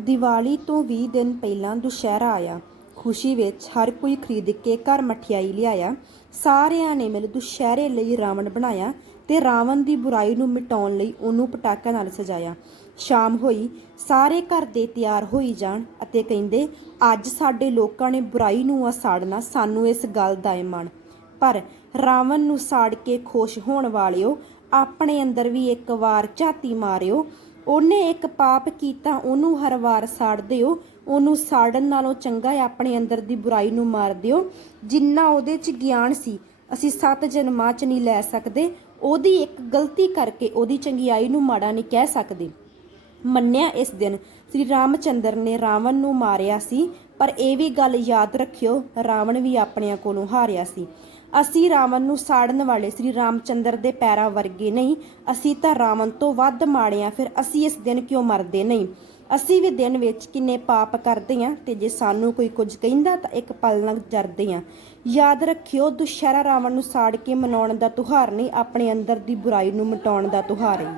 ਦੀਵਾਲੀ ਤੋਂ 20 ਦਿਨ ਪਹਿਲਾਂ ਦੁਸ਼ਹਿਰਾ ਆਇਆ। ਖੁਸ਼ੀ ਵਿੱਚ ਹਰ ਕੋਈ ਖਰੀਦ ਕੇ ਘਰ ਮਠਿਆਈ ਲਿਆਇਆ। ਸਾਰਿਆਂ ਨੇ ਮਿਲ ਦੁਸ਼ਹਿਰੇ ਲਈ ਰਾਵਣ ਬਣਾਇਆ ਤੇ ਰਾਵਣ ਦੀ ਬੁਰਾਈ ਨੂੰ ਮਿਟਾਉਣ ਲਈ ਉਹਨੂੰ ਪਟਾਕਿਆਂ ਨਾਲ ਸਜਾਇਆ। ਸ਼ਾਮ ਹੋਈ, ਸਾਰੇ ਘਰ ਦੇ ਤਿਆਰ ਹੋਈ ਜਾਣ ਅਤੇ ਕਹਿੰਦੇ, ਅੱਜ ਸਾਡੇ ਲੋਕਾਂ ਨੇ ਬੁਰਾਈ ਨੂੰ ਆ ਸਾੜਨਾ ਸਾਨੂੰ ਇਸ ਗੱਲ ਦਾ ਏ ਮਾਣ। ਪਰ ਰਾਵਣ ਨੂੰ ਸਾੜ ਕੇ ਖੁਸ਼ ਹੋਣ ਵਾਲਿਓ, ਆਪਣੇ ਅੰਦਰ ਵੀ ਇੱਕ ਵਾਰ ਝਾਤੀ ਮਾਰਿਓ ਉਹਨੇ ਇੱਕ ਪਾਪ ਕੀਤਾ, ਉਹਨੂੰ ਹਰ ਵਾਰ ਸਾੜ ਦਿਓ, ਉਹਨੂੰ ਸਾੜਨ ਨਾਲੋਂ ਚੰਗਾ ਹੈ ਆਪਣੇ ਅੰਦਰ ਦੀ ਬੁਰਾਈ ਨੂੰ ਮਾਰ ਦਿਓ। ਜਿੰਨਾ ਉਹਦੇ 'ਚ ਗਿਆਨ ਸੀ, ਅਸੀਂ ਸੱਤ ਜਨਮਾਂ 'ਚ ਨਹੀਂ ਲੈ ਸਕਦੇ। ਉਹਦੀ ਇੱਕ ਗਲਤੀ ਕਰਕੇ ਉਹਦੀ ਚੰਗਿਆਈ ਨੂੰ ਮਾੜਾ ਨਹੀਂ ਕਹਿ ਸਕਦੇ। ਮੰਨਿਆ ਇਸ ਦਿਨ, ਸ੍ਰੀ ਰਾਮਚੰਦਰ ਨੇ ਰਾਵਣ ਨੂੰ ਮਾਰਿਆ ਸੀ, ਪਰ ਇਹ ਵੀ ਗੱਲ ਯਾਦ ਰੱਖਿਓ, ਰਾਵਣ ਵੀ ਆਪਣਿਆਂ ਕੋਲੋਂ ਹਾਰਿਆ ਸੀ। ਅਸੀਂ ਰਾਵਣ ਨੂੰ ਸਾੜਨ ਵਾਲੇ ਸ੍ਰੀ ਰਾਮਚੰਦਰ ਦੇ ਪੈਰਾਂ ਵਰਗੇ ਨਹੀਂ। ਅਸੀਂ ਤਾਂ ਰਾਵਣ ਤੋਂ ਵੱਧ ਮਾੜੇ ਆ ਫਿਰ ਅਸੀਂ ਇਸ ਦਿਨ ਕਿਉਂ ਮਰਦੇ ਨਹੀਂ? ਅਸੀਂ ਵੀ ਦਿਨ ਵਿੱਚ ਕਿੰਨੇ ਪਾਪ ਕਰਦੇ ਆ ਤੇ ਜੇ ਸਾਨੂੰ ਕੋਈ ਕੁਝ ਕਹਿੰਦਾ ਤਾਂ ਇੱਕ ਪਲ ਨਾਲ ਜਰਦੇ ਆ ਯਾਦ ਰੱਖਿਓ, ਦੁਸ਼ਹਿਰਾ ਰਾਵਣ ਨੂੰ ਸਾੜ ਕੇ ਮਨਾਉਣ ਦਾ ਤਿਉਹਾਰ ਨਹੀਂ, ਆਪਣੇ ਅੰਦਰ ਦੀ ਬੁਰਾਈ ਨੂੰ ਮਿਟਾਉਣ ਦਾ ਤਿਉਹਾਰ ਹੈ।